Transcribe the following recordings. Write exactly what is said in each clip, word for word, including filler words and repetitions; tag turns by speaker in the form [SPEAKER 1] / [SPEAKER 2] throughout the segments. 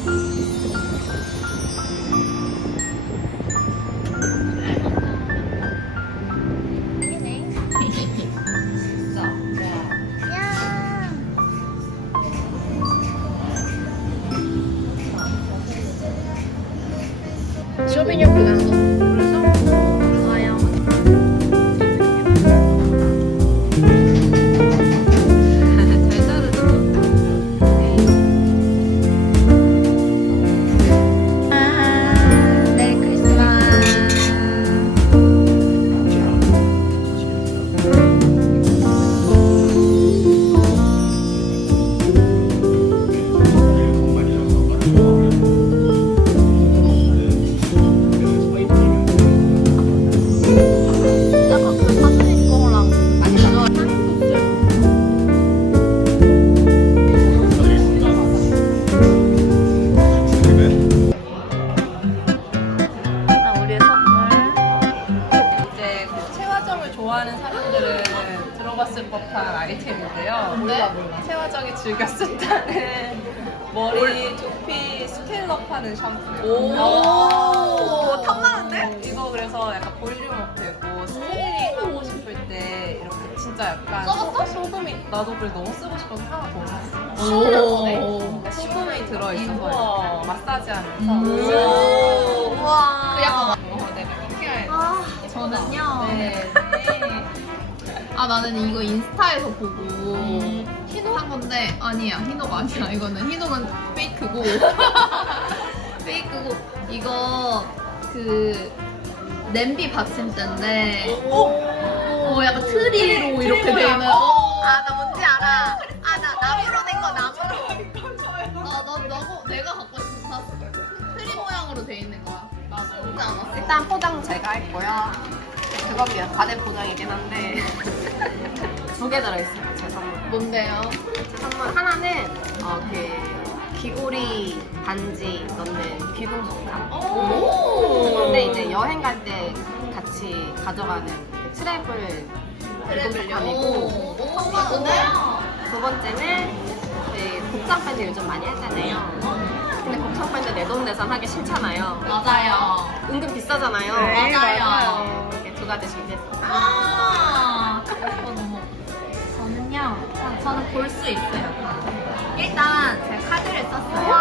[SPEAKER 1] 쇼미뇽 블랑도 좋아요. 잘 자르죠? 아, 메리 크리스마스.
[SPEAKER 2] 좋아하는 사람들은 들어봤을 법한 아이템인데요. 몰라 몰라. 채화정이 즐겨 쓴다는 머리, 두피, 스케일업 하는 샴푸예요.
[SPEAKER 1] 오, 탐나는데?
[SPEAKER 2] 이거 그래서 약간 볼륨업 되고 스타일링 하고 싶을 때 이렇게 진짜 약간
[SPEAKER 1] 써봤어?
[SPEAKER 2] 소금이 나도 그래 너무 쓰고 싶어서 하나 더 샀어.
[SPEAKER 1] 오.
[SPEAKER 2] 수분이 들어있어서 마사지 하면서
[SPEAKER 1] 오. 우와.
[SPEAKER 2] 그 약간 어, 내가 이렇게
[SPEAKER 1] 아, 저는요.
[SPEAKER 2] 네.
[SPEAKER 1] 아, 나는 이거 인스타에서 보고 희노 산 건데 아니야, 희노가 아니야. 이거는 희노는 페이크고 페이크고 이거 그 냄비 받침대인데 어 약간 트리로 이렇게 돼 있는. 아, 나 뭔지 알아. 아, 나 나무로 된 거 나무로. 나나 나고 내가 갖고 싶어 샀어. 트리 모양으로 돼 있는 거야. 맞아. 진짜 안 왔어.
[SPEAKER 3] 일단 포장 제가 했고요. 그건 그냥 과대 포장이긴 한데 두 개 들어있어요. 제 선물.
[SPEAKER 1] 뭔데요?
[SPEAKER 3] 제 선물 하나는 어, 그 귀고리 반지 넣는 귀금속함.
[SPEAKER 1] 오.
[SPEAKER 3] 근데 이제 여행 갈 때 같이 가져가는 그 트래블 귀금속함이고 두 번째는 그 국산 밴드 요즘 많이 하잖아요. 근데 국산 밴드 내돈내산 하기 싫잖아요.
[SPEAKER 1] 맞아요.
[SPEAKER 3] 은근 비싸잖아요.
[SPEAKER 2] 네,
[SPEAKER 1] 맞아요.
[SPEAKER 2] 맞아요.
[SPEAKER 3] 이렇게 두 가지 준비했어요.
[SPEAKER 1] 아, 어, 너무. 저는요, 저- 저는 볼 수 있어요. 일단 제가 카드를 썼어요.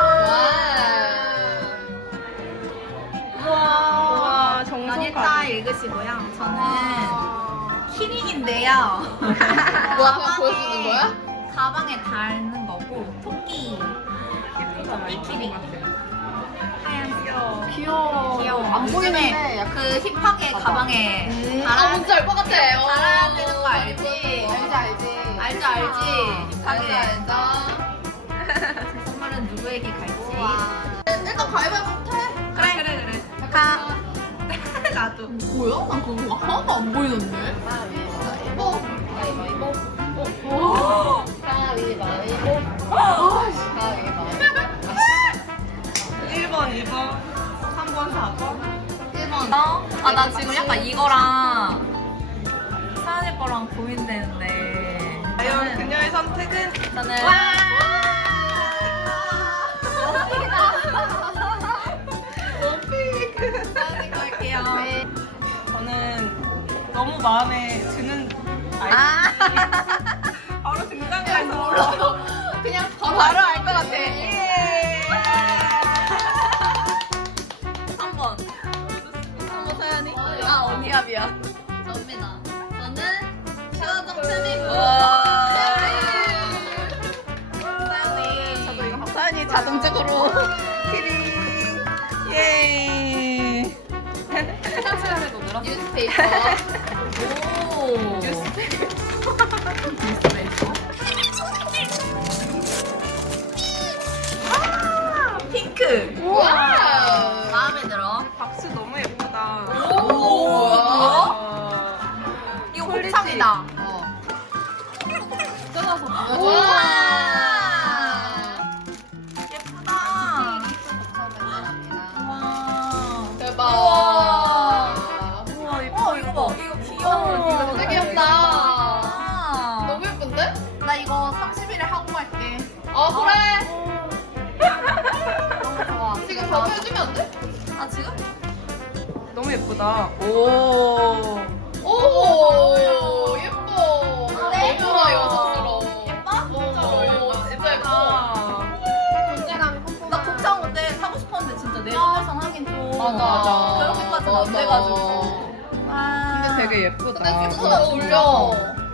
[SPEAKER 2] 우와,
[SPEAKER 1] 전 일단 읽으시고요. 저는 키링인데요.
[SPEAKER 2] 뭐 아까 보여주는 거야?
[SPEAKER 1] 가방에 달는 거고, 토끼. 토끼 키링. 하얀
[SPEAKER 2] 귀여워.
[SPEAKER 3] 귀여워.
[SPEAKER 1] 귀여워.
[SPEAKER 3] 안 보이는데 약간
[SPEAKER 1] 그 힙하게 가방에 달아,
[SPEAKER 2] 뭔지 알 것 같아.
[SPEAKER 1] 달아야 되는 거 알지?
[SPEAKER 3] 알지 알지.
[SPEAKER 1] 알죠, 알지? 힙하게.
[SPEAKER 2] 알죠,
[SPEAKER 1] 제 선물은 누구에게 갈지.
[SPEAKER 2] 일단 가위바위보 해.
[SPEAKER 1] 그래, 그래, 그래. 가. 나도.
[SPEAKER 2] 뭐야? 난 그거 하나도 안 보이던데.
[SPEAKER 3] 가위바위보. 가위바위보. 가위바위보. 가위바위보.
[SPEAKER 2] 일 번, 이 번, 삼 번, 사 번.
[SPEAKER 1] 일 번. 아, 나 지금 약간 이거랑 사연이 거랑 고민되는데.
[SPEAKER 2] 과연 그녀의 선택은?
[SPEAKER 1] 저는.
[SPEAKER 2] 원픽.
[SPEAKER 1] 사연이 거 할게요.
[SPEAKER 2] 저는 너무 마음에 드는 아이템이
[SPEAKER 1] 아.
[SPEAKER 2] 바로 등장해서
[SPEAKER 1] 그냥
[SPEAKER 2] 바로 알 것 같아. 예.
[SPEAKER 1] 한 번. 한 번 사연이? 아, 언니가 미안. 접니다. 저는 최화정 최미구. 사연이.
[SPEAKER 2] 저도 이거 사연이 자동적으로 키링. 예. 시간에도 늘었어.
[SPEAKER 1] 뉴스페이퍼. 오.
[SPEAKER 2] 뉴스페이퍼.
[SPEAKER 1] 뉴스페이퍼. 아, 핑크.
[SPEAKER 2] 우와.
[SPEAKER 1] 마음에 들어.
[SPEAKER 2] 박스 너무 예쁘다.
[SPEAKER 1] 오.
[SPEAKER 2] 어.
[SPEAKER 1] 이거
[SPEAKER 2] 퀄리티.
[SPEAKER 1] 곱창이다.
[SPEAKER 2] 어.
[SPEAKER 1] 뜯어서
[SPEAKER 2] 우와.
[SPEAKER 1] 보여줘. 예쁘다. 와.
[SPEAKER 2] 대박.
[SPEAKER 1] 우와.
[SPEAKER 2] 우와,
[SPEAKER 1] 어, 이거 봐. 이거 귀여워.
[SPEAKER 2] 이거 되게 귀엽다.
[SPEAKER 1] 아.
[SPEAKER 2] 너무 예쁜데?
[SPEAKER 1] 나 이거 삼십 일에 하고 갈게.
[SPEAKER 2] 어, 그래.
[SPEAKER 1] 바로 해주면 안 돼? 아 지금?
[SPEAKER 2] 너무 예쁘다. 오.
[SPEAKER 1] 오 예뻐.
[SPEAKER 3] 네.
[SPEAKER 1] 예뻐라 여자스러워.
[SPEAKER 3] 예뻐?
[SPEAKER 1] 오 진짜 예뻐.
[SPEAKER 2] 아.
[SPEAKER 3] 존재감이 뿜뿜.
[SPEAKER 1] 나 곱창 근데 사고 싶었는데 진짜 내 손에선 하긴 좀
[SPEAKER 2] 맞아.
[SPEAKER 1] 그렇게까지는 안 돼가지고.
[SPEAKER 2] 근데 되게 예쁘다.
[SPEAKER 1] 근데 예쁘다 어울려.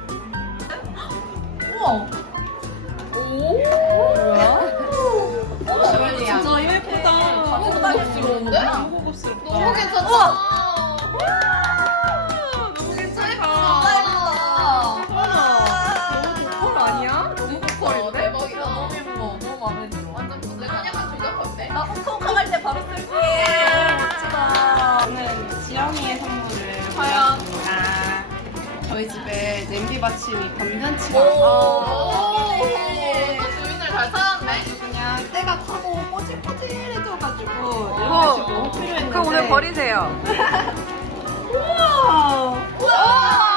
[SPEAKER 1] 우와. 오.
[SPEAKER 2] 뭐야?
[SPEAKER 1] 어머 진짜 예쁘다. 너무 고급스러운데?
[SPEAKER 2] 너무 고급스럽다.
[SPEAKER 1] 너무 괜찮다.
[SPEAKER 2] 너무
[SPEAKER 1] 진짜
[SPEAKER 2] 괜찮다.
[SPEAKER 1] 예쁘다.
[SPEAKER 2] 너무 고퀄 아니야? 너무 고퀄인데?
[SPEAKER 1] 대박이다.
[SPEAKER 2] 너무 예뻐. 너무 마음에 들어.
[SPEAKER 1] 완전 근데 그냥 조작 같네.
[SPEAKER 3] 나 콩콩 할때 바로 쓸게.
[SPEAKER 2] 멋지다. 저는 지영이의 선물을
[SPEAKER 1] 과연?
[SPEAKER 2] 받았습니다. 저희 집에 냄비 받침이 건전치가
[SPEAKER 1] 오.
[SPEAKER 2] 않아서
[SPEAKER 1] 또 주인을 잘 찾았네.
[SPEAKER 2] 그냥 때가 타고 꼬질꼬질해져가지고
[SPEAKER 1] 우와.
[SPEAKER 2] 이렇게 너무 필요했는데
[SPEAKER 4] 그럼 오늘 버리세요.
[SPEAKER 2] 우와.
[SPEAKER 1] 우와.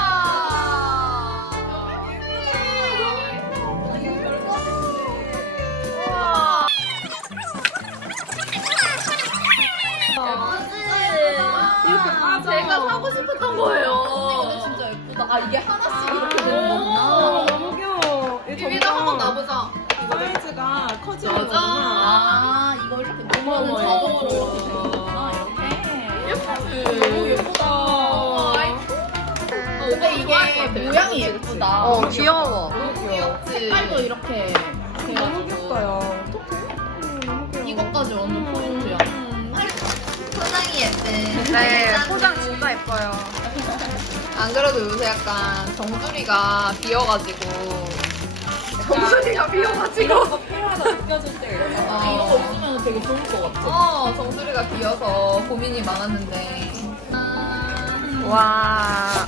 [SPEAKER 2] 이렇게 빠져.
[SPEAKER 1] 제가 사고 싶었던 거예요. 언니 근데 진짜 예쁘다. 아 이게 하나씩 이렇게 되는 거구나.
[SPEAKER 2] 너무 귀여워. 이
[SPEAKER 1] 비비다 한번
[SPEAKER 2] 점점
[SPEAKER 1] 놔보자.
[SPEAKER 2] 사이즈가 커지는
[SPEAKER 1] 맞아.
[SPEAKER 2] 거구나.
[SPEAKER 1] 아 이거 이렇게 놓으면
[SPEAKER 2] 어머,
[SPEAKER 1] 자동으로
[SPEAKER 2] 예뻐.
[SPEAKER 1] 이렇게 되는구나. 이렇게. 예쁘지.
[SPEAKER 2] 너무 예쁘다.
[SPEAKER 1] 어, 근데 이게 모양이 예쁘다.
[SPEAKER 4] 어, 귀여워.
[SPEAKER 1] 너무 귀엽지. 색깔도 이렇게
[SPEAKER 2] 너무
[SPEAKER 1] 돼가지고.
[SPEAKER 2] 귀엽다, 야. 어떡해? 음, 너무 귀여워.
[SPEAKER 1] 이것까지 완전 포인트야. 포장이 예쁜.
[SPEAKER 4] 네, 포장 진짜 예뻐요.
[SPEAKER 1] 안 그래도 요새 약간 정수리가 비어가지고.
[SPEAKER 4] 정수리가 비어가지고.
[SPEAKER 2] 이런 거 필요하다 느껴질 때가 있잖아.
[SPEAKER 1] 아, 이런 거 있으면 되게 좋을 것 같아. 어, 정수리가 비어서 고민이 많았는데.
[SPEAKER 4] 와,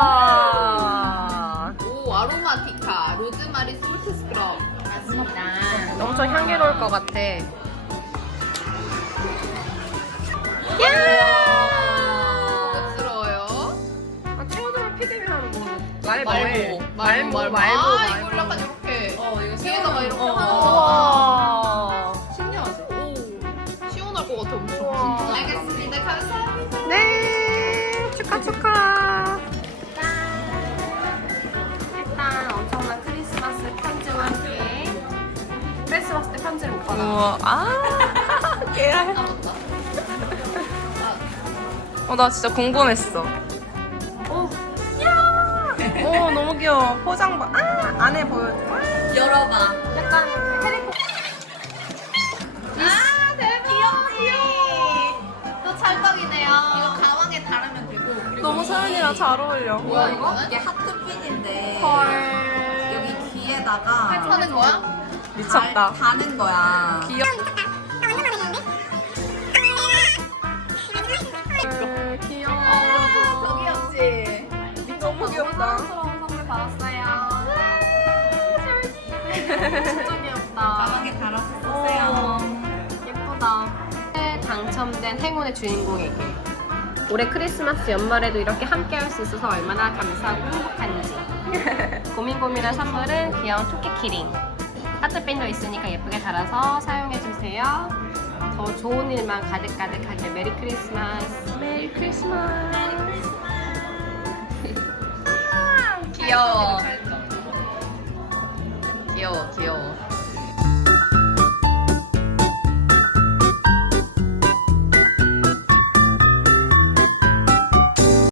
[SPEAKER 4] 와.
[SPEAKER 1] 오, 아로마티카 로즈마리 솔트 스크럽. 맞습니다.
[SPEAKER 4] 엄청 향기로울 것 같아.
[SPEAKER 1] 고급스러워요.
[SPEAKER 4] 아, 최고점 피디면 뭐, 말
[SPEAKER 1] 말모,
[SPEAKER 4] 말모, 말모,
[SPEAKER 1] 아,
[SPEAKER 4] 말모.
[SPEAKER 1] 이걸 약간 이렇게. 어, 이거 뒤에다가 이렇게
[SPEAKER 2] 어,
[SPEAKER 1] 하는
[SPEAKER 2] 어.
[SPEAKER 1] 거.
[SPEAKER 4] 와.
[SPEAKER 1] 신기하지? 오, 시원할 것 같아, 엄청.
[SPEAKER 4] 우와.
[SPEAKER 1] 진짜. 알겠습니다. 감사합니다.
[SPEAKER 4] 네, 축하, 축하.
[SPEAKER 3] 일단 엄청난 크리스마스 편지와 함께 크리스마스 때 편지를 못 받아.
[SPEAKER 4] 우와, 아, 깨알.
[SPEAKER 1] 아, 맞다.
[SPEAKER 4] 어, 나 진짜 궁금했어.
[SPEAKER 3] 오,
[SPEAKER 4] 오, 너무 귀여워. 포장 봐. 아, 안에 보여. 아.
[SPEAKER 1] 열어봐.
[SPEAKER 3] 약간 해리포터.
[SPEAKER 1] 아, 대박. 귀엽지? 또 찰떡이네요. 이거 가방에 달으면 되고. 그리고
[SPEAKER 4] 너무
[SPEAKER 1] 이-
[SPEAKER 4] 서연이랑 잘 어울려.
[SPEAKER 1] 뭐야, 이거는?
[SPEAKER 5] 이게 하트핀인데
[SPEAKER 4] 헐.
[SPEAKER 5] 여기 귀에다가
[SPEAKER 1] 하는 거야?
[SPEAKER 4] 미쳤다.
[SPEAKER 5] 달, 다는 거야.
[SPEAKER 4] 귀여워. 귀여워.
[SPEAKER 1] 더 귀엽지?
[SPEAKER 4] 너무 귀엽다.
[SPEAKER 3] 사랑스러운 선물 받았어요. 진짜 귀엽다.
[SPEAKER 5] 가방에 달아서 쓰세요.
[SPEAKER 3] 예쁘다. 당첨된 행운의 주인공에게 올해 크리스마스 연말에도 이렇게 함께 할 수 있어서 얼마나 감사하고 행복한지. 고민 고민한 선물은 귀여운 토끼 키링. 하트핀도 있으니까 예쁘게 달아서 사용해주세요. 더 좋은 일만 가득가득하게 메리 크리스마스. 메리 크리스마스.
[SPEAKER 1] 귀여워. 귀여워, 귀여워.